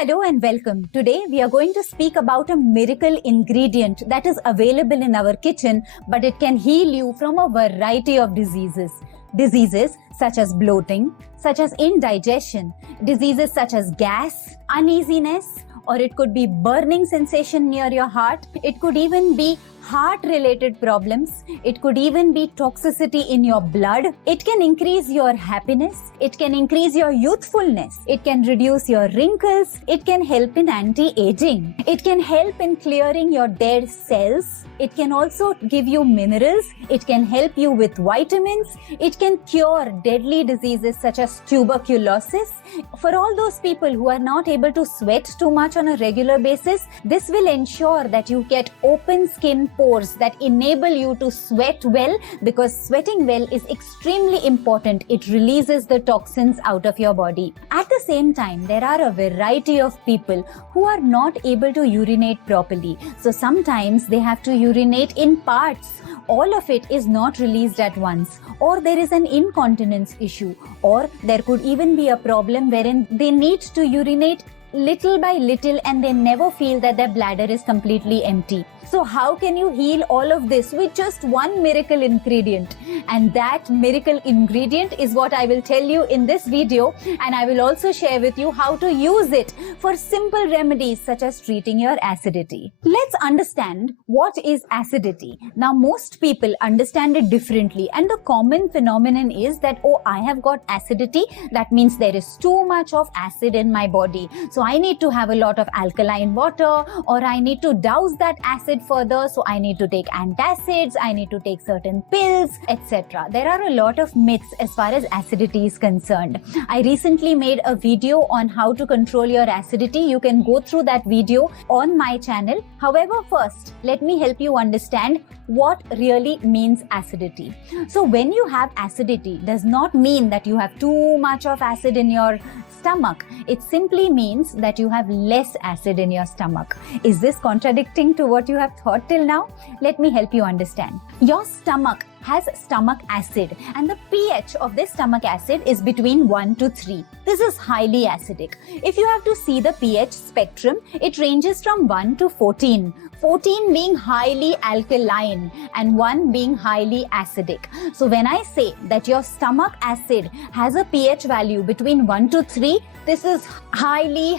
Hello and welcome. Today we are going to speak about a miracle ingredient that is available in our kitchen, but it can heal you from a variety of diseases. Diseases such as bloating, such as indigestion, diseases such as gas, uneasiness, or it could be burning sensation near your heart. It could even be heart-related problems. It could even be toxicity in your blood. It can increase your happiness. It can increase your youthfulness. It can reduce your wrinkles. It can help in anti-aging. It can help in clearing your dead cells. It can also give you minerals. It can help you with vitamins. It can cure deadly diseases such as tuberculosis. For all those people who are not able to sweat too much on a regular basis, this will ensure that you get open skin pores that enable you to sweat well, because sweating well is extremely important. It releases the toxins out of your body. At the same time, there are a variety of people who are not able to urinate properly. So sometimes they have to urinate in parts. All of it is not released at once, or there is an incontinence issue, or there could even be a problem wherein they need to urinate little by little and they never feel that their bladder is completely empty. So how can you heal all of this with just one miracle ingredient? And that miracle ingredient is what I will tell you in this video, and I will also share with you how to use it for simple remedies such as treating your acidity. Let's understand what is acidity. Now most people understand it differently, and the common phenomenon is that, oh, I have got acidity, that means there is too much of acid in my body. So I need to have a lot of alkaline water, or I need to douse that acid further, so I need to take antacids, I need to take certain pills, etc. There are a lot of myths as far as acidity is concerned. I recently made a video on how to control your acidity. You can go through that video on my channel. However, first, let me help you understand what really means acidity. So when you have acidity, does not mean that you have too much of acid in your stomach. It simply means that you have less acid in your stomach. Is this contradicting to what you have thought till now? Let me help you understand. Your stomach has stomach acid, and the pH of this stomach acid is between 1 to 3. This is highly acidic. If you have to see the pH spectrum, it ranges from 1 to 14. 14 being highly alkaline and 1 being highly acidic. So when I say that your stomach acid has a pH value between 1 to 3, this is highly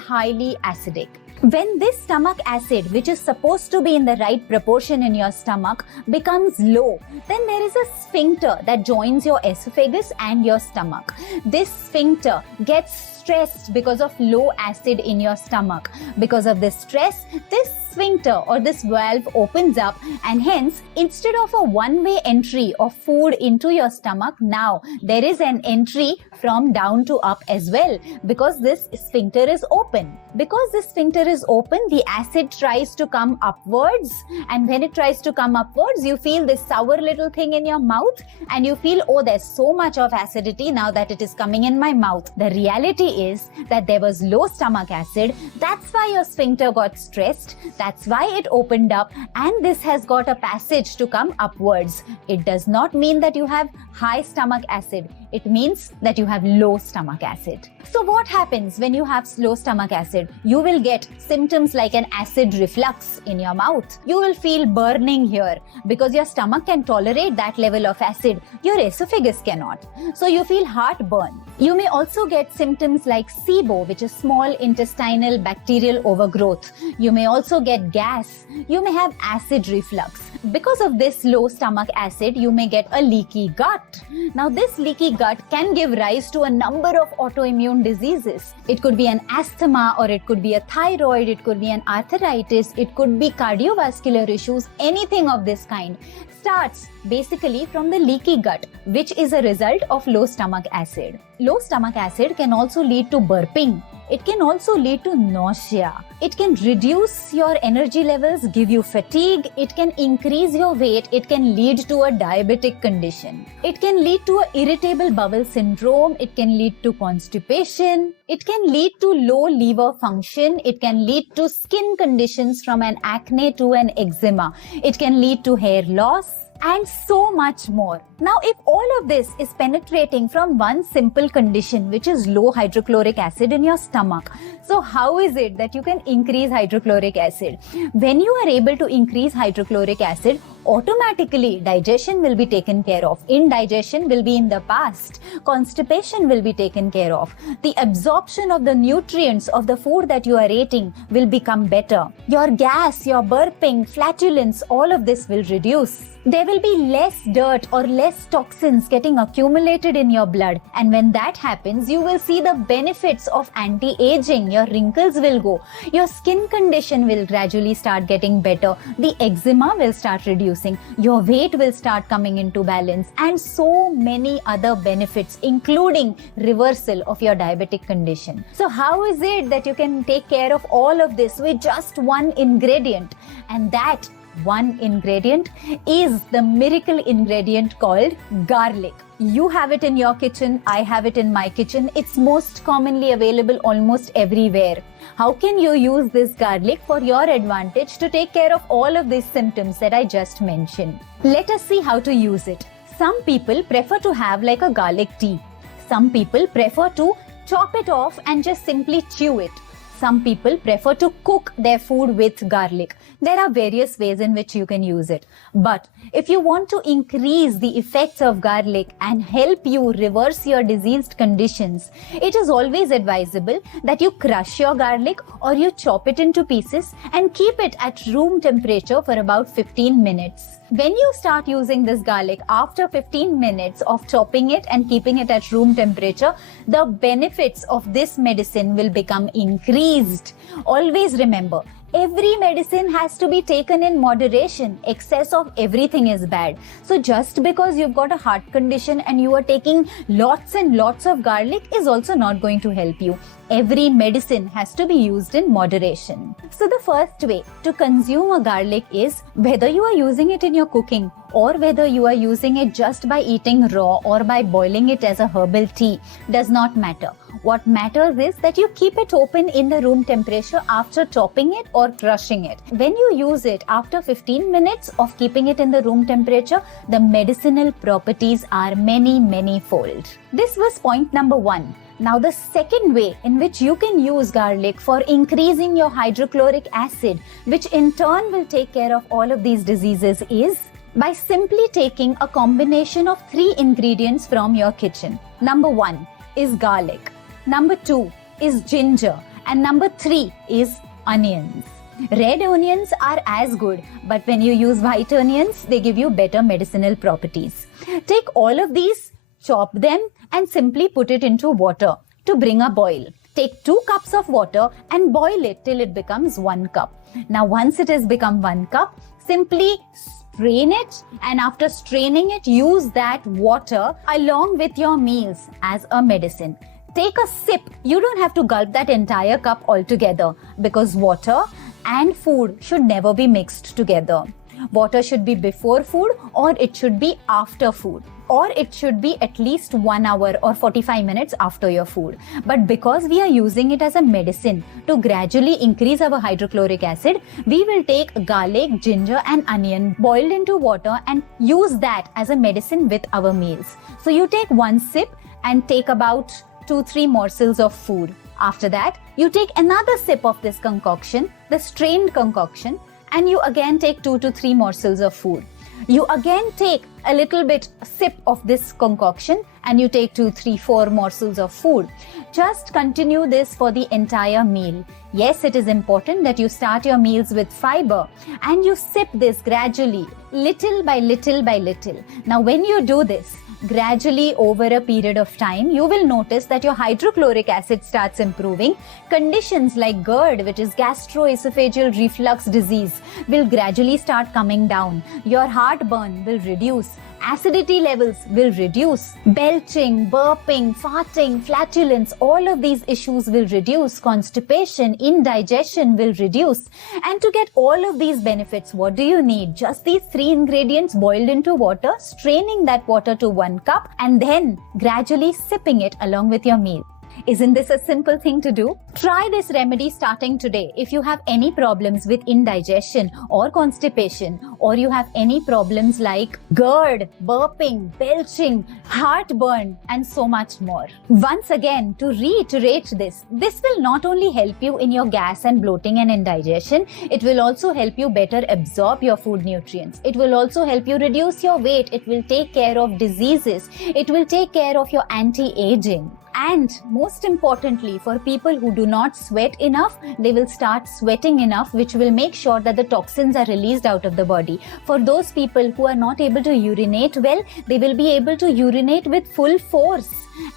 acidic. When this stomach acid, which is supposed to be in the right proportion in your stomach, becomes low, then there is a sphincter that joins your esophagus and your stomach. This sphincter gets stressed because of low acid in your stomach. Because of this stress, this sphincter or this valve opens up, and hence, instead of a one-way entry of food into your stomach, now there is an entry from down to up as well, because this sphincter is open. Because this sphincter is open, the acid tries to come upwards, and when it tries to come upwards, you feel this sour little thing in your mouth, and you feel, oh, there's so much of acidity now that it is coming in my mouth. The reality is that there was low stomach acid. That's why your sphincter got stressed. That's why it opened up, and this has got a passage to come upwards. It does not mean that you have high stomach acid. It means that you have low stomach acid. So what happens when you have low stomach acid? You will get symptoms like an acid reflux in your mouth. You will feel burning here because your stomach can tolerate that level of acid. Your esophagus cannot. So you feel heartburn. You may also get symptoms like SIBO, which is small intestinal bacterial overgrowth. You may also get gas. You may have acid reflux. Because of this low stomach acid, you may get a leaky gut. Now this leaky gut can give rise to a number of autoimmune diseases. It could be an asthma, or it could be a thyroid, it could be an arthritis, it could be cardiovascular issues. Anything of this kind starts basically from the leaky gut, which is a result of low stomach acid. Low stomach acid can also lead to burping. It can also lead to nausea. It can reduce your energy levels, give you fatigue. It can increase your weight. It can lead to a diabetic condition. It can lead to an irritable bowel syndrome. It can lead to constipation. It can lead to low liver function. It can lead to skin conditions from an acne to an eczema. It can lead to hair loss. and so much more. Now, if all of this is penetrating from one simple condition, which is low hydrochloric acid in your stomach, so how is it that you can increase hydrochloric acid? When you are able to increase hydrochloric acid, automatically digestion will be taken care of. Indigestion will be in the past. Constipation will be taken care of. The absorption of the nutrients of the food that you are eating will become better. Your gas, your burping, flatulence, all of this will reduce. There will be less dirt or less toxins getting accumulated in your blood. And when that happens, you will see the benefits of anti-aging. Your wrinkles will go. Your skin condition will gradually start getting better. The eczema will start reducing. Your weight will start coming into balance. And so many other benefits, including reversal of your diabetic condition. So how is it that you can take care of all of this with just one ingredient? And that one ingredient is the miracle ingredient called garlic. You have it in your kitchen, I have it in my kitchen. It's most commonly available almost everywhere. How can you use this garlic for your advantage to take care of all of these symptoms that I just mentioned? Let us see how to use it. Some people prefer to have like a garlic tea. Some people prefer to chop it off and just simply chew it. Some people prefer to cook their food with garlic. There are various ways in which you can use it. But if you want to increase the effects of garlic and help you reverse your diseased conditions, it is always advisable that you crush your garlic or you chop it into pieces and keep it at room temperature for about 15 minutes. When you start using this garlic after 15 minutes of chopping it and keeping it at room temperature, the benefits of this medicine will become increased. Always remember, every medicine has to be taken in moderation. Excess of everything is bad. So just because you've got a heart condition and you are taking lots and lots of garlic is also not going to help you. Every medicine has to be used in moderation. So the first way to consume a garlic is whether you are using it in your cooking or whether you are using it just by eating raw or by boiling it as a herbal tea, does not matter. What matters is that you keep it open in the room temperature after chopping it or crushing it. When you use it after 15 minutes of keeping it in the room temperature, the medicinal properties are many fold. This was point number 1. Now the second way in which you can use garlic for increasing your hydrochloric acid, which in turn will take care of all of these diseases, is by simply taking a combination of 3 ingredients from your kitchen. Number 1 is garlic. Number 2 is ginger. And number 3 is onions. Red onions are as good, but when you use white onions, they give you better medicinal properties. Take all of these, chop them, and simply put it into water to bring a boil. Take 2 cups of water and boil it till it becomes 1 cup. Now, once it has become 1 cup, simply strain it, and after straining it, use that water along with your meals as a medicine. Take a sip. You don't have to gulp that entire cup altogether, because water and food should never be mixed together. Water should be before food, or it should be after food, or it should be at least 1 hour or 45 minutes after your food. But because we are using it as a medicine to gradually increase our hydrochloric acid, we will take garlic, ginger and onion boiled into water and use that as a medicine with our meals. So you take 1 sip and take about 2-3 morsels of food. After that, you take another sip of this concoction, the strained concoction, and you again take 2 to 3 morsels of food. You again take a little bit sip of this concoction and you take 2, 3, 4 morsels of food. Just continue this for the entire meal. Yes, it is important that you start your meals with fiber and you sip this gradually, little by little by little. Now, when you do this, gradually over a period of time, you will notice that your hydrochloric acid starts improving. Conditions like GERD, which is gastroesophageal reflux disease, will gradually start coming down. Your heartburn will reduce. Acidity levels will reduce. Belching, burping, farting, flatulence, all of these issues will reduce. Constipation, indigestion will reduce. And to get all of these benefits, what do you need? Just these 3 ingredients boiled into water, straining that water to 1 cup, and then gradually sipping it along with your meal. Isn't this a simple thing to do? Try this remedy starting today. If you have any problems with indigestion or constipation, or you have any problems like GERD, burping, belching, heartburn, and so much more. Once again, to reiterate this will not only help you in your gas and bloating and indigestion, it will also help you better absorb your food nutrients. It will also help you reduce your weight. It will take care of diseases. It will take care of your anti-aging. And most importantly, for people who do not sweat enough, they will start sweating enough, which will make sure that the toxins are released out of the body. For those people who are not able to urinate well, they will be able to urinate with full force.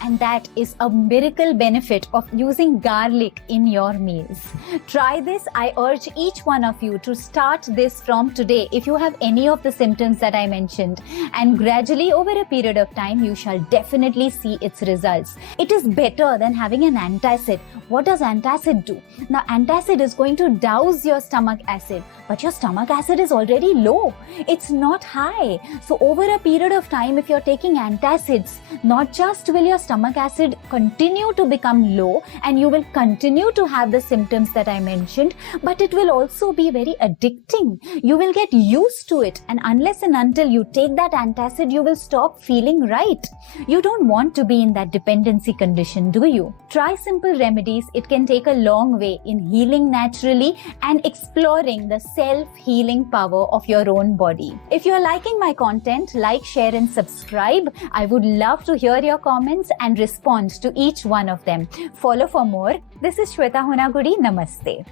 And that is a miracle benefit of using garlic in your meals. Try this. I urge each one of you to start this from today if you have any of the symptoms that I mentioned. And gradually, over a period of time, you shall definitely see its results. It is better than having an antacid. What does antacid do? Now, antacid is going to douse your stomach acid, but your stomach acid is already low. It's not high. So over a period of time, if you're taking antacids, not just will your stomach acid continue to become low and you will continue to have the symptoms that I mentioned, but it will also be very addicting. You will get used to it, and unless and until you take that antacid, you will stop feeling right. You don't want to be in that dependency condition, do you? Try simple remedies. It can take a long way in healing naturally and exploring the self-healing power of your own body. If you're liking my content, like, share and subscribe. I would love to hear your comments and respond to each one of them. Follow for more. This is Shweta Hunagudi. Namaste.